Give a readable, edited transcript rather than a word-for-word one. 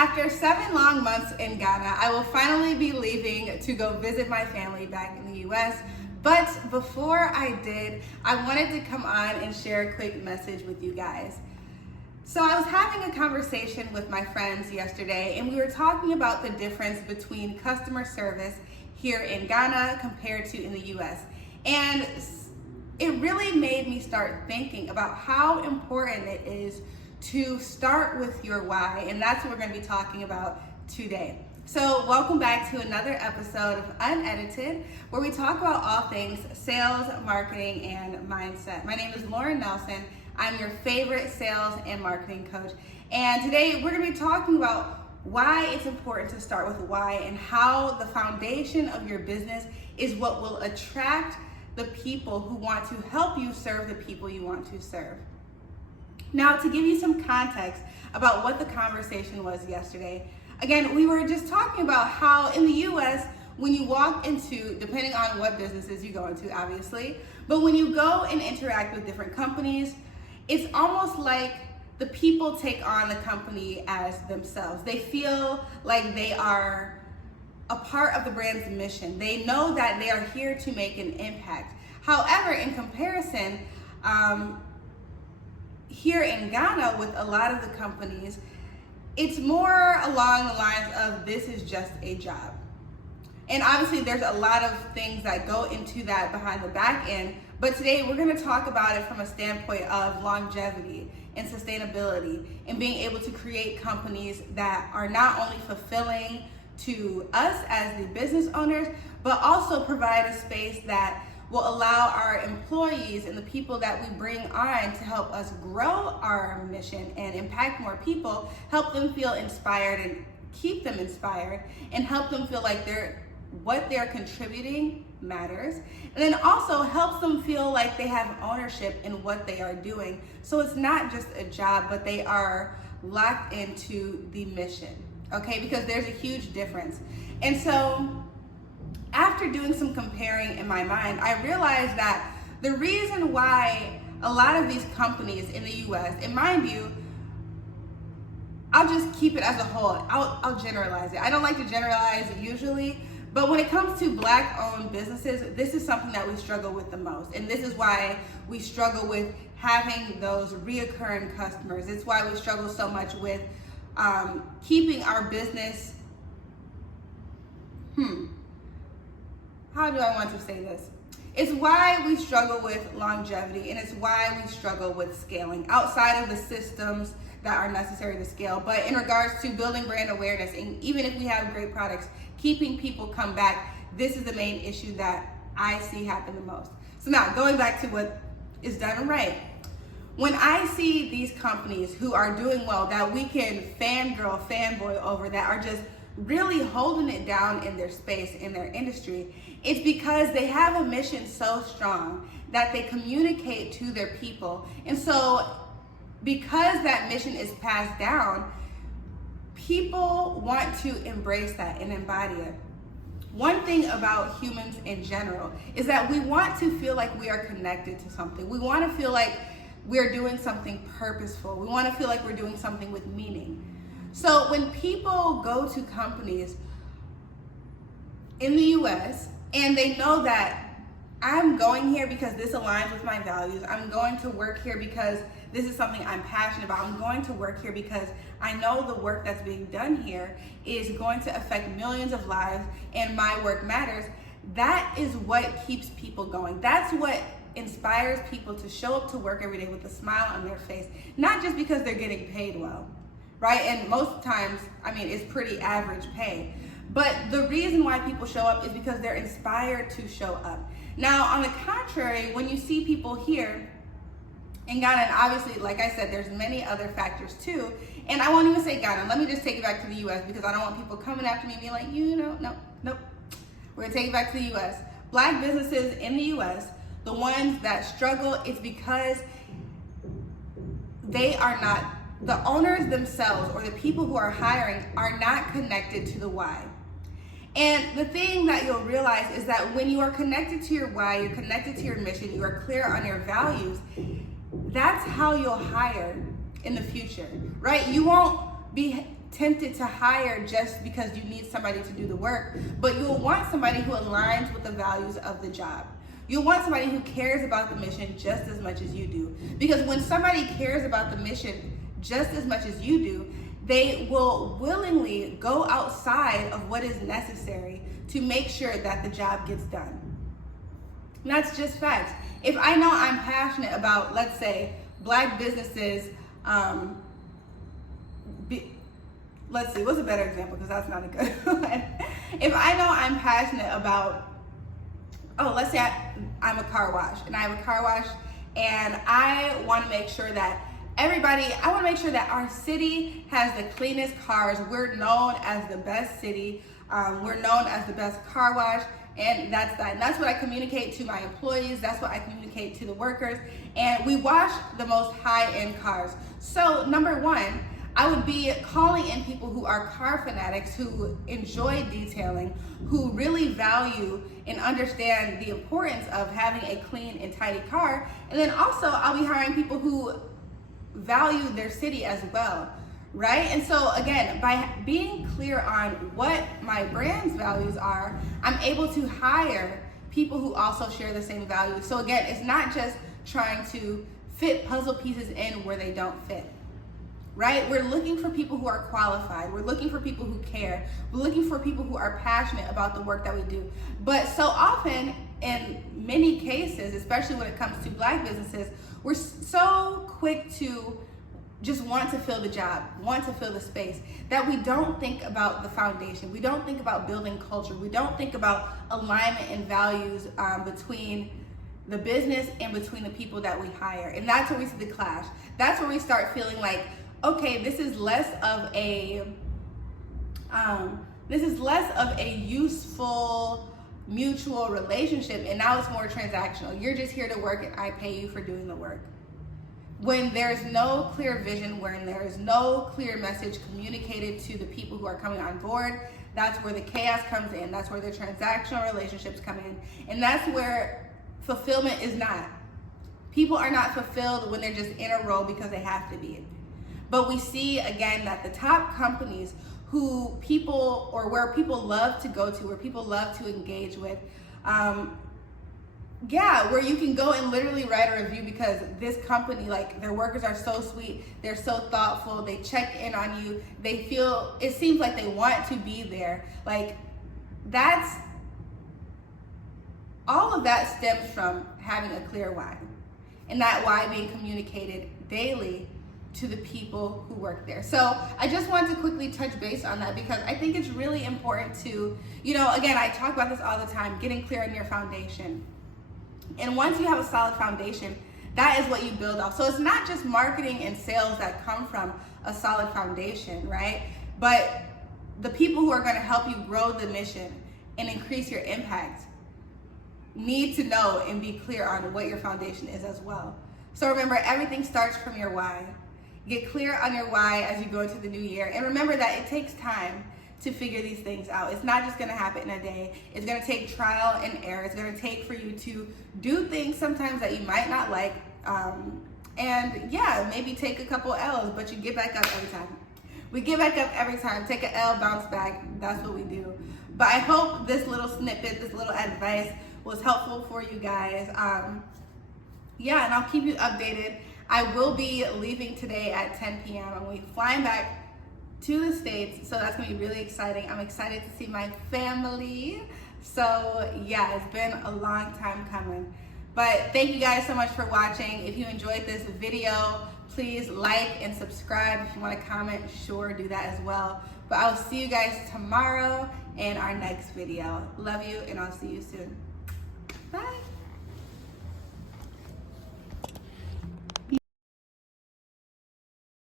After 7 long months in Ghana, I will finally be leaving to go visit my family back in the US. But before I did, I wanted to come on and share a quick message with you guys. So I was having a conversation with my friends yesterday, and we were talking about the difference between customer service here in Ghana compared to in the US. And it really made me start thinking about how important it is to start with your why, and that's what we're going to be talking about today. So welcome back to another episode of Unedited, where we talk about all things sales, marketing, and mindset. My name is Lauren Nelson. I'm your favorite sales and marketing coach, and today we're going to be talking about why it's important to start with why and how the foundation of your business is what will attract the people who want to help you serve the people you want to serve. Now, to give you some context about what the conversation was yesterday, again, we were just talking about how in the US, when you walk into, depending on what businesses you go into, obviously, but when you go and interact with different companies, it's almost like the people take on the company as themselves. They feel like they are a part of the brand's mission. They know that they are here to make an impact. However, in comparison, here in Ghana with a lot of the companies, it's more along the lines of this is just a job. And obviously there's a lot of things that go into that behind the back end, but today we're gonna talk about it from a standpoint of longevity and sustainability and being able to create companies that are not only fulfilling to us as the business owners, but also provide a space that will allow our employees and the people that we bring on to help us grow our mission and impact more people, help them feel inspired and keep them inspired, and help them feel like what they're contributing matters, and then also helps them feel like they have ownership in what they are doing. So it's not just a job, but they are locked into the mission, okay? Because there's a huge difference. And so after doing some comparing in my mind, I realized that the reason why a lot of these companies in the US, and mind you, I'll just keep it as a whole, I'll generalize it. I don't like to generalize usually, but when it comes to Black-owned businesses, this is something that we struggle with the most. And this is why we struggle with having those reoccurring customers. It's why we struggle so much with keeping our business, how do I want to say this? It's why we struggle with longevity, and it's why we struggle with scaling outside of the systems that are necessary to scale. But in regards to building brand awareness, and even if we have great products, keeping people come back, this is the main issue that I see happen the most. So now, going back to what is done right. When I see these companies who are doing well, that we can fangirl, fanboy over, that are just really holding it down in their space, in their industry, it's because they have a mission so strong that they communicate to their people. And so because that mission is passed down, people want to embrace that and embody it. One thing about humans in general is that we want to feel like we are connected to something. We want to feel like we're doing something purposeful. We want to feel like we're doing something with meaning. So when people go to companies in the US and they know that I'm going here because this aligns with my values, I'm going to work here because this is something I'm passionate about, I'm going to work here because I know the work that's being done here is going to affect millions of lives and my work matters, that is what keeps people going. That's what inspires people to show up to work every day with a smile on their face, not just because they're getting paid well, right? And most times, I mean, it's pretty average pay. But the reason why people show up is because they're inspired to show up. Now, on the contrary, when you see people here in Ghana, and obviously, like I said, there's many other factors too, and I won't even say Ghana, let me just take it back to the US because I don't want people coming after me and being like, nope. We're gonna take it back to the US. Black businesses in the US, the ones that struggle, it's because they are not, the owners themselves or the people who are hiring are not connected to the why. And the thing that you'll realize is that when you are connected to your why, you're connected to your mission, you are clear on your values, that's how you'll hire in the future, right? You won't be tempted to hire just because you need somebody to do the work, but you'll want somebody who aligns with the values of the job. You'll want somebody who cares about the mission just as much as you do. Because when somebody cares about the mission just as much as you do, they will willingly go outside of what is necessary to make sure that the job gets done. And that's just facts. If I know I'm passionate about, let's say, Black businesses, let's see, what's a better example? Because that's not a good one. If I know I'm passionate about, let's say I'm a car wash, and I have a car wash, and I want to make sure that I want to make sure that our city has the cleanest cars. We're known as the best city. We're known as the best car wash, and that's that. And that's what I communicate to my employees. That's what I communicate to the workers. And we wash the most high-end cars. So number one, I would be calling in people who are car fanatics, who enjoy detailing, who really value and understand the importance of having a clean and tidy car. And then also I'll be hiring people who value their city as well, right? And so again, by being clear on what my brand's values are, I'm able to hire people who also share the same values. So again, it's not just trying to fit puzzle pieces in where they don't fit, right? We're looking for people who are qualified. We're looking for people who care. We're looking for people who are passionate about the work that we do. But so often, in many cases, especially when it comes to Black businesses, we're so quick to just want to fill the job, want to fill the space, that we don't think about the foundation. We don't think about building culture. We don't think about alignment and values between the business and between the people that we hire. And that's where we see the clash. That's where we start feeling like, okay, this is less of a useful mutual relationship, and now it's more transactional. You're just here to work and I pay you for doing the work. When there's no clear vision, when there's no clear message communicated to the people who are coming on board, that's where the chaos comes in. That's where the transactional relationships come in. And that's where fulfillment is not. People are not fulfilled when they're just in a role because they have to be. But we see again that the top companies where people love to go to, where people love to engage with, where you can go and literally write a review because this company, like, their workers are so sweet, they're so thoughtful, they check in on you, it seems like they want to be there. Like, all of that stems from having a clear why, and that why being communicated daily to the people who work there. So I just wanted to quickly touch base on that because I think it's really important to, again, I talk about this all the time, getting clear on your foundation. And once you have a solid foundation, that is what you build off. So it's not just marketing and sales that come from a solid foundation, right? But the people who are going to help you grow the mission and increase your impact need to know and be clear on what your foundation is as well. So remember, everything starts from your why. Get clear on your why as you go into the new year. And remember that it takes time to figure these things out. It's not just gonna happen in a day. It's gonna take trial and error. It's gonna take for you to do things sometimes that you might not like. Maybe take a couple L's, but you get back up every time. We get back up every time. Take an L, bounce back. That's what we do. But I hope this little snippet, this little advice was helpful for you guys. And I'll keep you updated. I will be leaving today at 10 p.m. I'm going to be flying back to the States, so that's going to be really exciting. I'm excited to see my family. So it's been a long time coming. But thank you guys so much for watching. If you enjoyed this video, please like and subscribe. If you want to comment, sure, do that as well. But I'll see you guys tomorrow in our next video. Love you, and I'll see you soon. Bye.